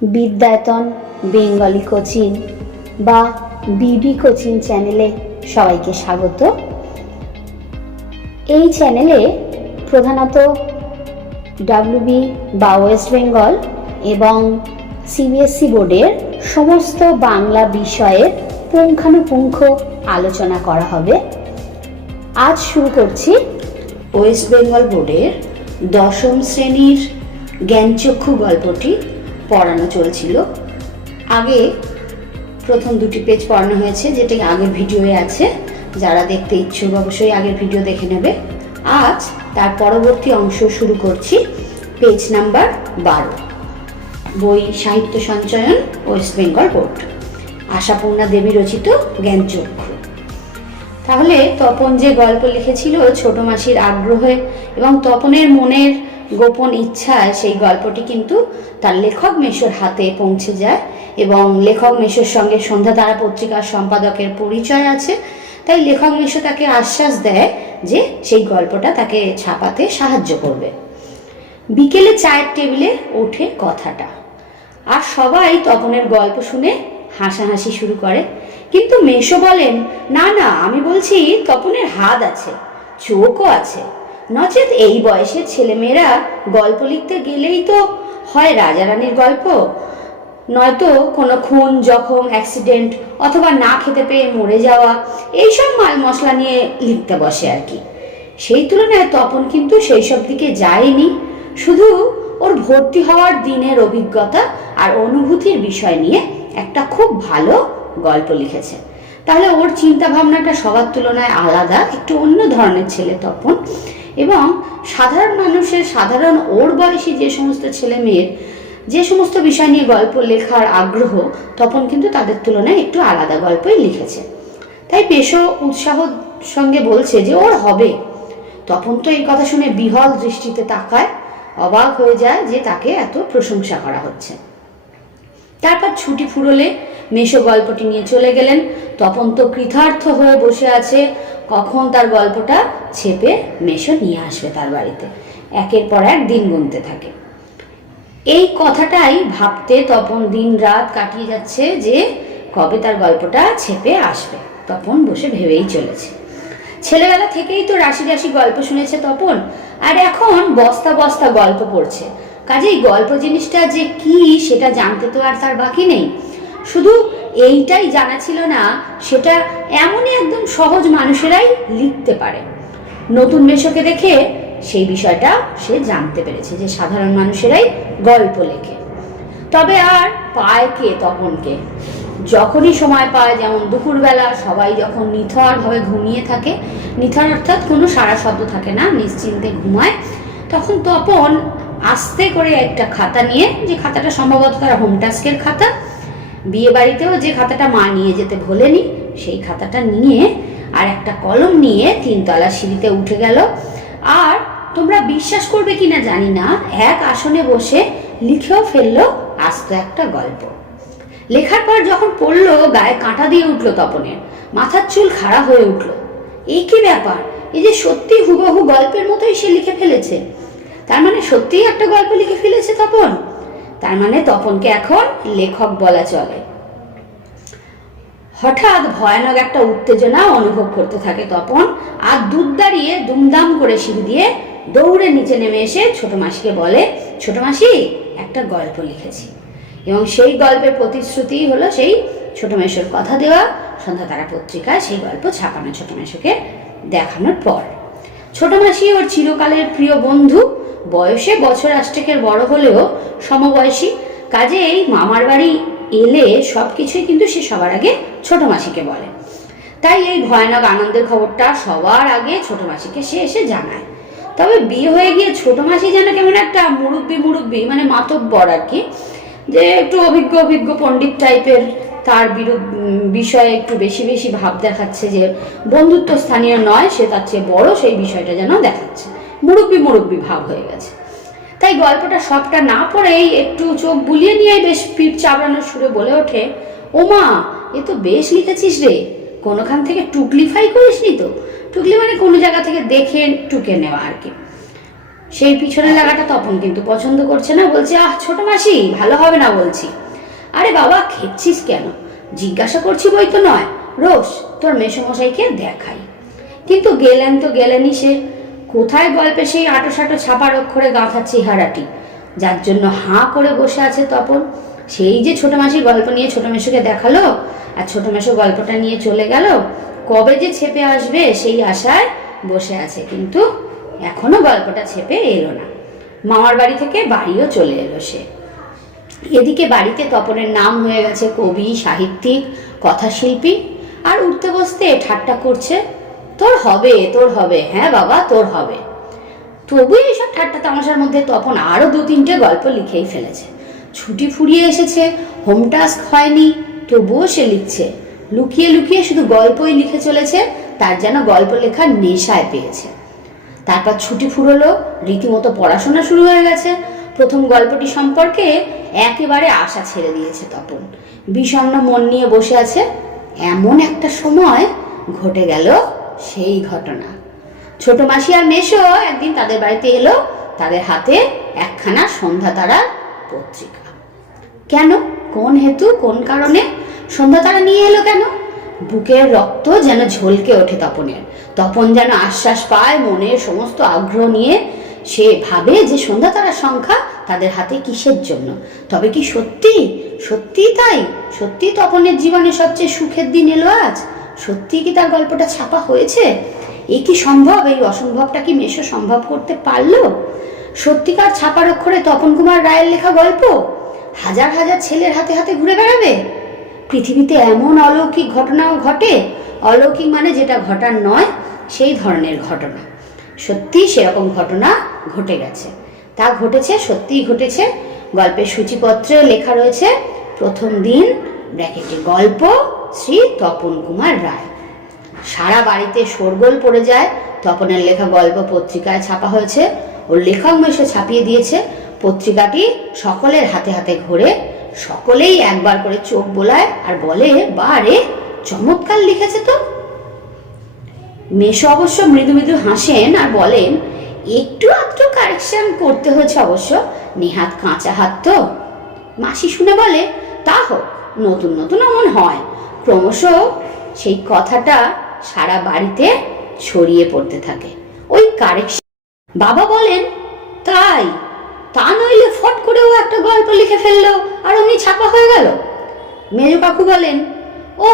Vidyayatan Bengali coaching বা বিবি coaching চ্যানেলে সবাইকে স্বাগত। এই চ্যানেলে প্রধানত ডাব্লিউবি বা ওয়েস্ট বেঙ্গল এবং সিবিএসসি বোর্ডের সমস্ত বাংলা বিষয়ের পুঙ্খানুপুঙ্খ আলোচনা করা হবে। আজ শুরু করছি ওয়েস্ট বেঙ্গল বোর্ডের 10ম শ্রেণীর জ্ঞানচক্ষু গল্পটি পড়ানো চলছিল। আগে প্রথম 2টি পেজ পড়ানো হয়েছে, যেটি আগের ভিডিওয়ে আছে। যারা দেখতে ইচ্ছুক অবশ্যই আগের ভিডিও দেখে নেবে। আজ তার পরবর্তী অংশ শুরু করছি, পেজ নাম্বার 12, বই সাহিত্য সঞ্চয়ন ওয়েস্ট বেঙ্গল বোর্ড, আশাপূর্ণা দেবী রচিত জ্ঞানচক্ষু। তাহলে তপন যে গল্প লিখেছিল ছোট মাসির আগ্রহে এবং তপনের মনের গোপন ইচ্ছায়, সেই গল্পটি কিন্তু তার লেখক মেশোর হাতে পৌঁছে যায় এবং লেখক মেশোর সঙ্গে সন্ধ্যা তারা পত্রিকার সম্পাদকের পরিচয় আছে। তাই লেখক মেশো তাকে আশ্বাস দেয় যে সেই গল্পটা তাকে ছাপাতে সাহায্য করবে। বিকেলে চায়ের টেবিলে ওঠে কথাটা, আর সবাই তপনের গল্প শুনে হাসাহাসি শুরু করে। কিন্তু মেশো বলেন, না না, আমি বলছি তপনের হাত আছে, চোখও আছে, নচেত এই বয়সের ছেলেমেয়েরা গল্প লিখতে গেলেই তো হয় রাজা রানীর গল্প, নয়তো কোনো খুন, জখম, অ্যাক্সিডেন্ট অথবা না খেতে পেয়ে মরে যাওয়া, এইসব মাল মশলা নিয়ে লিখতে বসে আর কি। সেই তুলনায় তপন কিন্তু সেই সব দিকে যায়নি, শুধু ওর ভর্তি হওয়ার দিনের অভিজ্ঞতা আর অনুভূতির বিষয় নিয়ে একটা খুব ভালো গল্প লিখেছে। তাহলে ওর চিন্তা ভাবনাটা সবার তুলনায় আলাদা, একটু অন্য ধরনের ছেলে তপন। এবং সাধারণ মানুষের, সাধারণ ওর বয়সী যে সমস্ত ছেলে মেয়ের যে সমস্ত বিষয় নিয়ে গল্প লেখার আগ্রহ, তপন কিন্তু তাদের তুলনায় একটু আলাদা গল্পই লিখেছে। তাই পেশো উৎসাহ সঙ্গে বলছে যে ওর হবে। তপন তো এই কথা শুনে বিহ্বল দৃষ্টিতে তাকায়, অবাক হয়ে যায় যে তাকে এত প্রশংসা করা হচ্ছে। তারপর ছুটি ফুরোলে মেশো গল্পটি নিয়ে চলে গেলেন। তপন তো কৃতার্থ হয়ে বসে আছে, কখন তার গল্পটা ছেপে মেশো নিয়ে আসবে তার বাড়িতে। একের পর এক দিন গুনতে থাকে। এই কথাটাই ভাবতে তপন দিন রাত কাটিয়ে যাচ্ছে যে কবে তার গল্পটা ছেপে আসবে। তপন বসে ভেবেই চলেছে। ছেলেবেলা থেকেই তো রাশি রাশি গল্প শুনেছে তপন, আর এখন বস্তা বস্তা গল্প পড়ছে। কাজেই গল্প জিনিসটা যে কি সেটা জানতে তো আর তার বাকি নেই। শুধু এইটাই জানা ছিল না, সেটা এমনই একদম সহজ মানুষেরাই লিখতে পারে। নতুন মেশোকে দেখে সেই বিষয়টা সে জানতে পেরেছে যে সাধারণ মানুষেরাই গল্প লেখে। তবে আর পায় কে তপনকে? যখনই সময় পায়, যেমন দুপুরবেলা সবাই যখন নিথরভাবে ঘুমিয়ে থাকে, নিথর অর্থাৎ কোনো সারা শব্দ থাকে না, নিশ্চিন্তে ঘুমায়, তখন তপন আস্তে করে একটা খাতা নিয়ে, যে খাতাটা সম্ভবত তার হোম টাস্কের খাতা, বিয়ে বাড়িতেও যে খাতাটা মা নিয়ে যেতে ভোলেনি, সেই খাতাটা নিয়ে আর একটা কলম নিয়ে 3তলা সিঁড়িতে উঠে গেল। আর তোমরা বিশ্বাস করবে কিনা জানি না, এক আসনে বসে লিখেও ফেললো আস্ত একটা গল্প। লেখার পর যখন পড়লো, গায়ে কাঁটা দিয়ে উঠলো তপনের, মাথার চুল খাড়া হয়ে উঠলো। এই কি ব্যাপার? এই যে সত্যি হুবহু গল্পের মতোই সে লিখে ফেলেছে। তার মানে সত্যিই একটা গল্প লিখে ফেলেছে তপন। তার মানে তপনকে এখন লেখক বলা চলে। হঠাৎ ভয়ানক একটা উত্তেজনা অনুভব করতে থাকে তপন, আর দুধ দাঁড়িয়ে দুমদাম করে সিঁড়ি দিয়ে দৌড়ে নিচে নেমে এসে ছোট মাসিকে বলে, ছোট মাসি, একটা গল্প লিখেছি। এবং সেই গল্পের প্রতিশ্রুতি হলো সেই ছোট মেশোর কথা দেওয়া সন্ধ্যা তারা পত্রিকায় সেই গল্প ছাপানো ছোট মেশোকে দেখানোর পর। ছোট মাসি ওর চিরকালের প্রিয় বন্ধু, বয়সে বছর 8 বড় হলেও সমবয়সী। কাজেই মামার বাড়ি এলে সব কিছুই কিন্তু সে সবার আগে ছোট মাসিকে বলে। তাই এই ভয়ানক আনন্দের খবরটা সবার আগে ছোট মাসিকে সে এসে জানায়। তবে বিয়ে হয়ে গিয়ে ছোট মাসি যেন কেমন একটা মুরব্বি মানে মাতব্বর আর কি, যে একটু অভিজ্ঞ পণ্ডিত টাইপের, তার বিষয়ে একটু বেশি বেশি ভাব দেখাচ্ছে, যে বন্ধুত্ব স্থানীয় নয়, সে তার চেয়ে বড়, সেই বিষয়টা যেন দেখাচ্ছে। মুরব্বি ভাব হয়ে গেছে। তাই গল্পটা সবটা না পড়েই একটু চোখ বুলিয়ে নিয়ে বেশ পিঠ চাবড়ানোর সুরে বলে ওঠে, ও মা, এ তো বেশ লিখেছিস রে, কোনোখান থেকে টুকলিফাই করিসনি তো? টুকলি মানে কোনো জায়গা থেকে দেখে টুকে নেওয়া আর কি। সেই পিছনে লাগাটা তপন কিন্তু পছন্দ করছে না, বলছে আহ ছোট মাসি ভালো হবে না বলছি। আরে বাবা খেপছিস কেন, জিজ্ঞাসা করছি বই তো নয়, রোজ তোর মেসোমশাইকে দেখাই। কিন্তু গেলেন তো গেলেনই, সে কোথায় গল্পে সেই আটো সাটো ছাপার অক্ষরে গাঁথা চেহারাটি, যার জন্য হাঁ করে বসে আছে তপন। সেই যে ছোট মাসি গল্প নিয়ে ছোট মেসোকে দেখালো, আর ছোট মেসো গল্পটা নিয়ে চলে গেল, কবে যে ছেপে আসবে সেই আশায় বসে আছে, কিন্তু এখনো গল্পটা ছেপে এলো না। মামার বাড়ি থেকে বাড়িও চলে এলো সে। এদিকে বাড়িতে তপনের নাম হয়ে গেছে কবি, সাহিত্যিক, কথাশিল্পী, আর উঠতে বসতে ঠাট্টা করছে, তোর হবে তোর হবে, হ্যাঁ বাবা তোর হবে। তবু এইসব ঠাট্টা তামাশার মধ্যে তপন আরো 2-3টে গল্প লিখেই ফেলেছে। ছুটি ফুরিয়ে এসেছে, হোম টাস্ক হয়নি, তবুও সে লিখছে। লুকিয়ে লুকিয়ে শুধু গল্পই লিখে চলেছে, তার যেন গল্প লেখার নেশায় পেয়েছে। তারপর ছুটি ফুরলো, রীতিমতো পড়াশোনা শুরু হয়ে গেছে। প্রথম গল্পটি সম্পর্কে একেবারে আশা ছেড়ে দিয়েছে তপন, বিষণ্ণ মন নিয়ে বসে আছে। এমন একটা সময় ঘটে গেল সেই ঘটনা। ছোট মাসি আর মেসো একদিন তাদের বাড়িতে এলো, তাদের হাতে একখানা সন্ধ্যা তারার পত্রিকা। কেন, কোন হেতু, কোন কারণে সন্ধ্যা তারা নিয়ে এলো কেন? বুকের রক্ত যেন ঝলকে ওঠে তপনের। তপন যেন আশ্বাস পায়, মনের সমস্ত আগ্রহ নিয়ে সে ভাবে যে সন্ধ্যা তারার সংখ্যা তাদের হাতে কিসের জন্য। তবে কি সত্যি সত্যি তাই? সত্যি তপনের জীবনে সবচেয়ে সুখের দিন এলো আজ? সত্যি কি তার গল্পটা ছাপা হয়েছে? এ কি সম্ভব? এই অসম্ভবটা কি মেসো সম্ভব করতে পারলো? সত্যিকার ছাপার অক্ষরে তপন কুমার রায়ের লেখা গল্প হাজার হাজার ছেলের হাতে হাতে ঘুরে বেড়াবে? পৃথিবীতে এমন অলৌকিক ঘটনাও ঘটে? অলৌকিক মানে যেটা ঘটার নয় সেই ধরনের ঘটনা। সত্যি সেরকম ঘটনা ঘটে গেছে, তা ঘটেছে, সত্যিই ঘটেছে। গল্পের সূচিপত্রে লেখা রয়েছে প্রথম দিন ব্র্যাকেটে গল্প শ্রী তপন কুমার রায়। সারা বাড়িতে শোরগোল পড়ে যায়। তপনের লেখা গল্প পত্রিকায় ছাপা হয়েছে, ওর লেখক মেশো ছাপিয়ে দিয়েছে। পত্রিকাটি সকলের হাতে হাতে ঘোরে, সকলেই একবার করে চোখ বোলায় আর বলে, বারে চমৎকার লিখেছে তো। মেশো অবশ্য মৃদু মৃদু হাসেন আর বলেন, একটু আধটু কারেকশন করতে হয়েছে অবশ্য, নেহাত কাঁচা হাত তো। মাসি শুনে বলে, তা হোক, নতুন নতুন অমন হয়। ক্রমশ সেই কথাটা সারা বাড়িতে ছড়িয়ে পড়তে থাকে, ওই কারেকশন। বাবা বলেন, তাই? তা নইলে ফট করেও একটা গল্প লিখে ফেললো আর অমনি ছাপা হয়ে গেল। মেজো কাকু বলেন, ও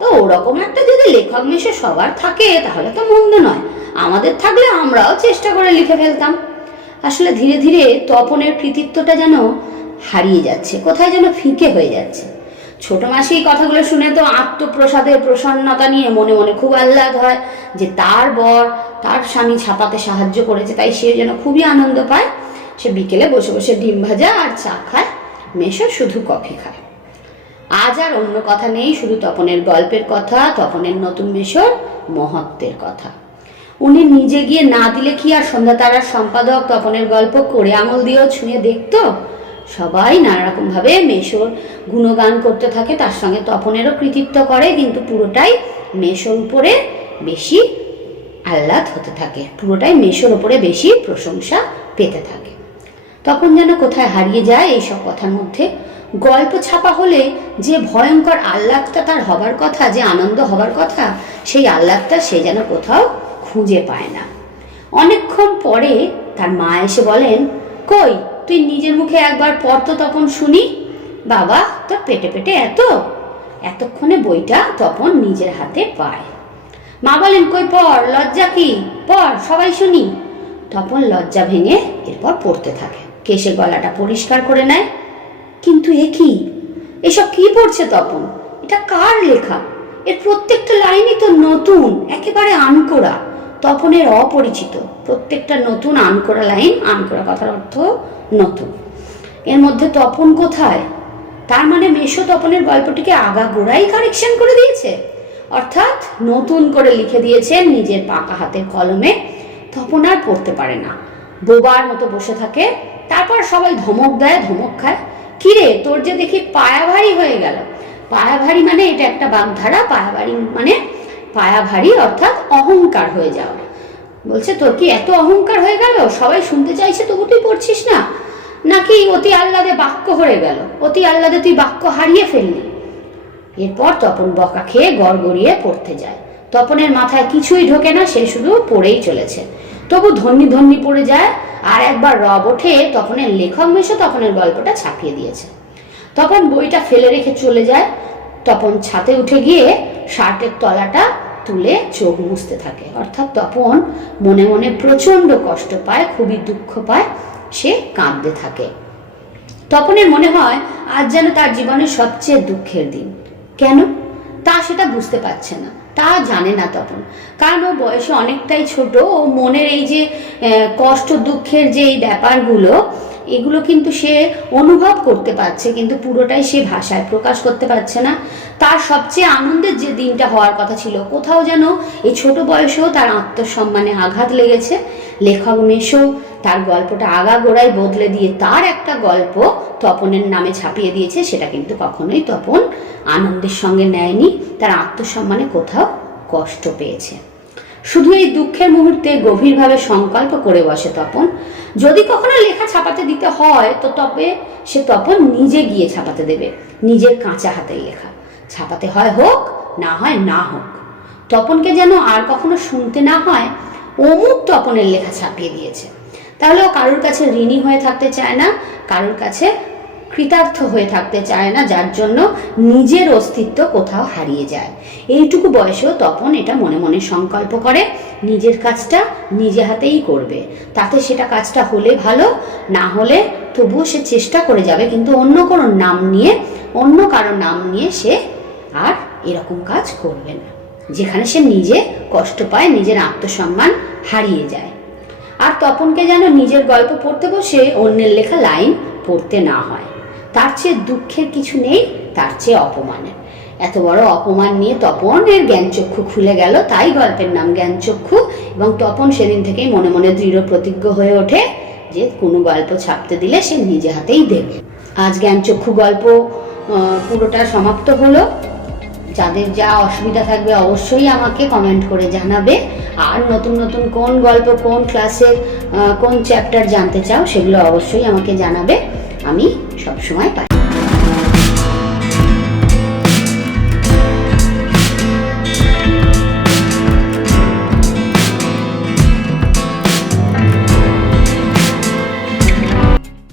তো ওরকম একটা যদি লেখক মেশো সবার থাকে তাহলে তো মন্দ নয়, আমাদের থাকলে আমরাও চেষ্টা করে লিখে ফেলতাম। আসলে ধীরে ধীরে তপনের কৃতিত্বটা যেন হারিয়ে যাচ্ছে, কোথায় যেন ফিকে হয়ে যাচ্ছে। ছোট মাসি এই কথাগুলো শুনে তো আত্মপ্রসাদের প্রসন্নতা নিয়ে মনে মনে খুব আহ্লাদ হয় যে তার বর তার স্বামী ছাপাতে সাহায্য করেছে, তাই সে যেন খুবই আনন্দ পায়। সে বিকেলে বসে বসে ডিম ভাজা আর চা খায়, মেশো শুধু কফি খায়। আজ আর অন্য কথা নেই, শুধু তপনের গল্পের কথা, তপনের নতুন মেশোর মহত্বের কথা। উনি নিজে গিয়ে না দিলে কি আর সন্ধ্যা তারার সম্পাদক তপনের গল্প করে আঙুল দিয়েও ছুঁয়ে দেখতো? সবাই নানা রকম ভাবে মেশোর গুণগান করতে থাকে, তার সঙ্গে তপনেরও কৃতিত্ব করে, কিন্তু পুরোটাই মেশোর উপরে বেশি আহ্লাদ হতে থাকে, পুরোটাই মেশোর উপরে বেশি প্রশংসা পেতে থাকে। তখন যেন কোথায় হারিয়ে যায় এইসব কথার মধ্যে। গল্প ছাপা হলে যে ভয়ঙ্কর আহ্লাদটা তার হবার কথা, যে আনন্দ হবার কথা, সেই আহ্লাদটা সে যেন কোথাও খুঁজে পায় না। অনেকক্ষণ পরে তার মা এসে বলেন, কই তুই নিজের মুখে একবার পড় তো তপন শুনি। বাবা তোর পেটে পেটে এতক্ষণে বইটা তপন নিজের হাতে পায়। মা বলেন, কই পড়, লজ্জা কি, পড় সবাই শুনি। তপন লজ্জা ভেঙে এরপর পড়তে থাকে, কেশে গলাটা পরিষ্কার করে নেয়। কিন্তু এ কি, এসব কি পড়ছে তপন? এটা কার লেখা? এর প্রত্যেকটা লাইনই তো নতুন, একেবারে আনকোড়া, তপনের অপরিচিত। প্রত্যেকটা নতুন আনকোড়া লাইন, আনকোড়া কথার অর্থ নতুন। এর মধ্যে তপন কোথায়? তার মানে মেশো তপনের গল্পটিকে আগাগোড়াই কারেকশন করে দিয়েছে, অর্থাৎ নতুন করে লিখে দিয়েছেন নিজের পাকা হাতের কলমে। তপন আর পড়তে পারে না, বোবার মতো বসে থাকে। তারপর সবাই ধমক দেয়, ধমক খায়। কিরে তোর যে দেখি পায়া ভারী হয়ে গেল। পায়া ভারী মানে এটা একটা বাগধারা, পায়া ভারী মানে পায়া ভারী অর্থাৎ অহংকার হয়ে যাওয়া। বলছে তোর কি এত অহংকার হয়ে গেল, সবাই শুনতে চাইছে তবু তুই পড়ছিস না, নাকি অতি আহ্লাদে বাক্য হয়ে গেল, অতি আহ্লাদে তুই বাক্য হারিয়ে ফেললি। এরপর তপন বকা খেয়ে গড়গড়িয়ে পড়তে যায়। তপনের মাথায় কিছুই ঢোকে না, সে শুধু পড়েই চলেছে। তবু ধন্যি ধন্যি পড়ে যায়। আর একবার রব ওঠে, তপনের লেখক মেশো তপনের গল্পটা ছাপিয়ে দিয়েছে। তপন বইটা ফেলে রেখে চলে যায়। তপন ছাদে উঠে গিয়ে শার্টের তলাটা তুলে চোখ মুছতে থাকে। অর্থাৎ তপন মনে মনে প্রচন্ড কষ্ট পায়, খুবই দুঃখ পায়, সে কাঁদতে থাকে। তপনের মনে হয় আজ যেন তার জীবনের সবচেয়ে দুঃখের দিন। কেন তা সেটা বুঝতে পারছে না, তা জানে না তপন, কারণ ও বয়সে অনেকটাই ছোট। ও মনের এই যে কষ্ট দুঃখের যে এই ব্যাপারগুলো, এগুলো কিন্তু সে অনুভব করতে পারছে, কিন্তু পুরোটাই সে ভাষায় প্রকাশ করতে পারছে না। তার সবচেয়ে আনন্দের যে দিনটা হওয়ার কথা ছিল, কোথাও যেন এই ছোট বয়সেও তার আত্মসম্মানে আঘাত লেগেছে। লেখক মেশো তার গল্পটা আগাগোড়াই বদলে দিয়ে তার একটা গল্প তপনের নামে ছাপিয়ে দিয়েছে, সেটা কিন্তু কখনোই তপন আনন্দের সঙ্গে নেয়নি। তার আত্মসম্মানে কোথাও কষ্ট পেয়েছে। শুধু এই দুঃখের মুহূর্তে গভীরভাবে সংকল্প করে বসে তপন, যদি কখনো লেখা ছাপাতে দিতে হয় তো তবে সে তপন নিজে গিয়ে ছাপাতে দেবে, নিজের কাঁচা হাতের লেখা। ছাপাতে হয় হোক, না হয় না হোক। তপনকে যেন আর কখনো শুনতে না হয় অমুক তপনের লেখা ছাপিয়ে দিয়েছে। তাহলে ও কারোর কাছে ঋণী হয়ে থাকতে চায় না, কারোর কাছে কৃতার্থ হয়ে থাকতে চায় না, যার জন্য নিজের অস্তিত্ব কোথাও হারিয়ে যায়। এইটুকু বয়সেও তপন এটা মনে মনে সংকল্প করে, নিজের কাজটা নিজে হাতেই করবে। তাতে সেটা কাজটা হলে ভালো, না হলে তবুও সে চেষ্টা করে যাবে, কিন্তু অন্য কোনো নাম নিয়ে, অন্য কারো নাম নিয়ে সে আর এরকম কাজ করবে না, যেখানে সে নিজে কষ্ট পায়, নিজের আত্মসম্মান হারিয়ে যায়। আর তপনকে যেন নিজের গল্প পড়তে বসে অন্যের লেখা লাইন পড়তে না হয়। তার চেয়ে দুঃখের কিছু নেই, তার চেয়ে অপমানের। এত বড় অপমান নিয়ে তপনের জ্ঞানচক্ষু খুলে গেল, তাই গল্পের নাম জ্ঞানচক্ষু। এবং তপন সেদিন থেকেই মনে মনে দৃঢ় প্রতিজ্ঞ হয়ে ওঠে যে কোনো গল্প ছাপতে দিলে সে নিজে হাতেই দেবে। আজ জ্ঞানচক্ষু গল্প পুরোটা সমাপ্ত হলো। যাদের যা অসুবিধা থাকবে অবশ্যই আমাকে কমেন্ট করে জানাবে। আর নতুন নতুন কোন গল্প, কোন ক্লাসের কোন চ্যাপ্টার জানতে চাও সেগুলো অবশ্যই আমাকে জানাবে, আমি সবসময় পাই।